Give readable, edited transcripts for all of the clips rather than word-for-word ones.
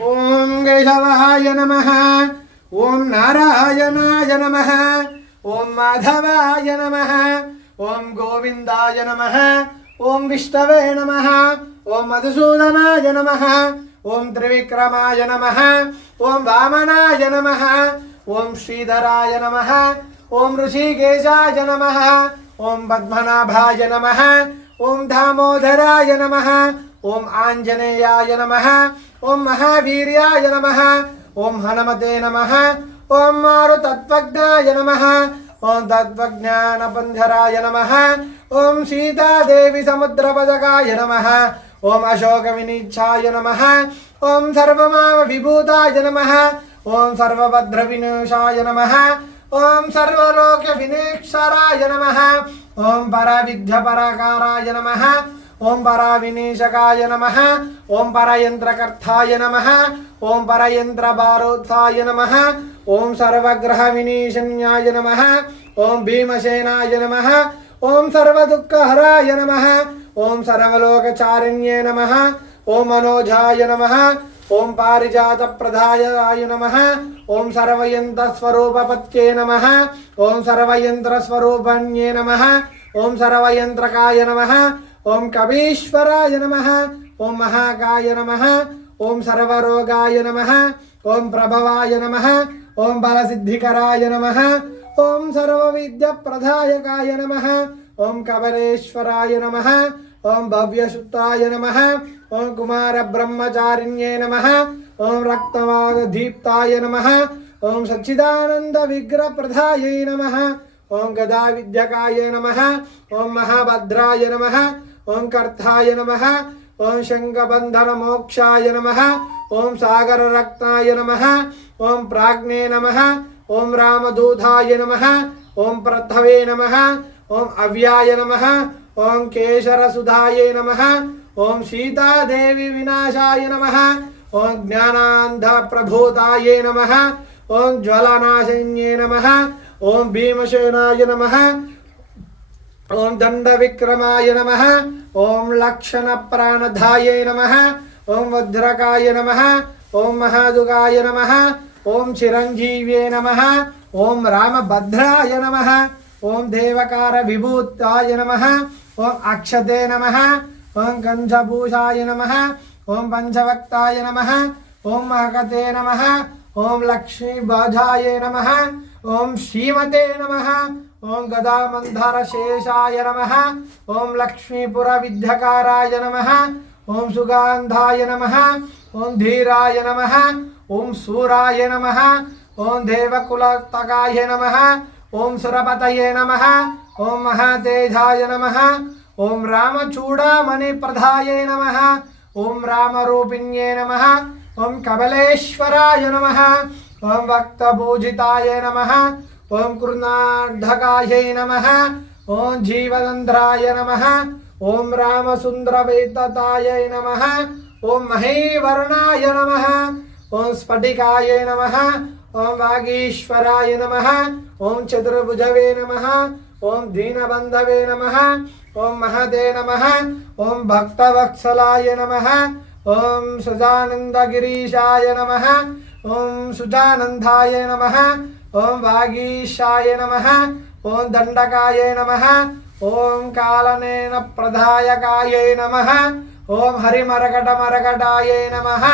ओम केशवाय नमः। ओम नारायणाय नमः। ओम माधवाय नमः। ओम गोविंदाय नमः। ओम विष्णवे नमः। ओम मधुसूदनाय नमः। ओम त्रिविक्रमाय नमः। ओम वामनाय नमः। ओम श्रीधराय नमः। ओम ऋषिकेशाय नमः। ओम पद्मनाभाय नमः। ओम दामोदराय नमः। ओम आंजनेयाय नमः। ओम महावीर्याय नमः। ओम हनुमते नमः। ओम मारुतत्वज्ञाय नमः। ओम तत्वज्ञानपंजराय नमः। ओम सीतादेवी समुद्रपदकाय नमः। ओम अशोकविनीच्छाय नमः। ओम सर्वमावविभूताय नमः। ओम सर्वभद्रविनाशाय नमः। ओम सर्वलोकविनेक्षराय नमः। ओम पराविद्यपराकाराय नमः। ओम पराविनेशकाय नमः। ओम परयंत्रकर्ताय नमः। ओम परयंत्रभारोत्थाय नमः। ओम सर्वग्रहविनीशन्याय नमः। ओम भीमसेनाय नमः। ओम सर्वदुःखहराय नमः। ओम सर्वलोकचारिण्ये नमः। ओम मनोजाय नमः। ओम पारिजातप्रदायाय नमः। ओम सर्वयंत्रस्वरूपपत्ये नमः। ओम सर्वयंत्रस्वरूपण्ये नमः। ओम सर्वयंत्रकाय नमः। ओम कवीश्वराय नमः। ओम महाकाय नमः। ओम सर्वरोगाय नमः। ओम प्रभवाय नमः। ओम बलसिद्धिकराय नमः। ओम सर्वविद्याप्रदायकाय नमः। ओम कबलेश्वराय नमः। ओम भव्यसुताय नमः। ओम कुमार ब्रह्मचारिण्ये नमः। ओम रक्तवाददीप्ताय नमः। ओम सच्चिदानंद विग्रह प्रदाय नमः। ओम गदा विद्यकाय नमः। ओम महाभद्राय नमः। ओम कर्ताय नमः। ओम शंखबंधन मोक्षाय नमः। ओम सागर रत्नाय नमः। ओम प्राज्ञे नमः। ओम रामदूताय नमः। ओम पृथ्वे नमः। ओम अव्याय नमः। ओम केशरसुधाय नमः। ओम सीतादेवी विनाशाय नमः। ओम ज्ञानांध प्रभूताय नमः। ओम ज्वलनाशन्ये नमः। ओम भीमसेनाय नमः। ओम दंडविक्रमाय नमः। ओम लक्षण प्राणधाय नमः। ओम वज्रकाय नमः। ओम महादुगाय नमः। ओम चिरंजीव्ये नमः। ओम रामभद्राय नमः। ओम देवकार विभूताय नमः। ओम अक्षते नमः। ओम कंठभूषाय नमः। ओम पंचवक्ताय नमः। ओम महकते नमः। ओम लक्ष्मीबाधाय नमः। ओम श्रीमते नमः। ओम गदामंधर शेषाय नमः। ओम लक्ष्मीपुर विद्यकाराय नमः। ओम सुगंधाय नमः। ओम धीराय नमः। ओम सूराय नमः। ओम देवकुलतकाय नमः। ओम सुरपतये नमः। ओम महातेजाय नमः। ओम रामचूड़ामणि प्रदाय नमः। ओम रामरूपिण्ये नमः। ओम कबलेश्वराय नमः। ओम भक्तपूजिताय नमः। ओम कृष्णार्धकाय नमः। ओम जीवनंद्राय नमः। ओम रामसुंदरवेतताय नमः। ओम महेवर्णाय नमः। ओम स्फटिकाय नमः। ओम वागीश्वराय नमः। ओम चतुर्भुजवे नमः। ओम दीनबंधवे नमः। ओम महते नमः। ओम भक्तवत्सलाय नमः। ओम सुजानंदगिरीशाय नमः। ओम सुजानंदाय नमः। ओम वागीशाय नमः। ओम दंडकाय नमः। ओम कालनेन प्रदायकाय नमः। ओम हरिमरकटमरकटाय नमः।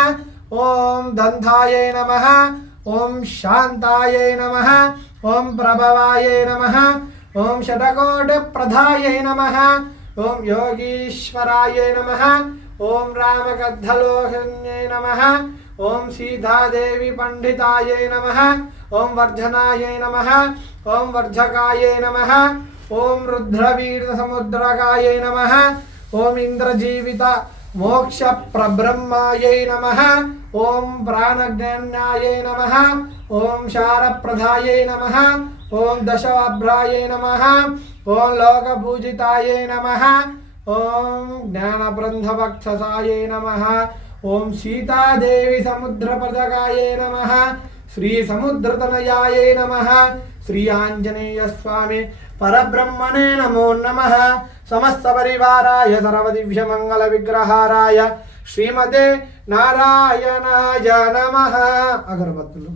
ओम दंताय नमः। ओम शांताय नमः। ओम प्रभवाय नमः। ओम षट्कोटिप्रदाय नमः। ओम योगीश्वराय नमः। ओम रामकद्धलोचन्ये नमः। ओम सीतादेवी पंडिताय नमः। ओम वर्धनाय नमः। ओम वर्धकाय नमः। ओम रुद्रवीरसमुद्रकाय नमः। ओम इंद्रजीवित मोक्ष प्रब्रह्माय नमः। ओम प्राणज्ञानाय नमः। ओम शारप्रदाय नमः। ओम दशवभ्राय नमः। ओम लोकपूजिताय नमः। ओम ज्ञानब्रह्मवक्षसाय नमः। ओम सीतादेवी समुद्रपदकाय नमः। श्री समुद्रतनयाय नमः। श्री आंजनेय स्वामी परब्रह्मणे नमो नमः। समस्त परिवाराय सर्वदिव्य मंगल विग्रहाराय श्रीमते నారాయణాయ నమః. అగరబత్తులు.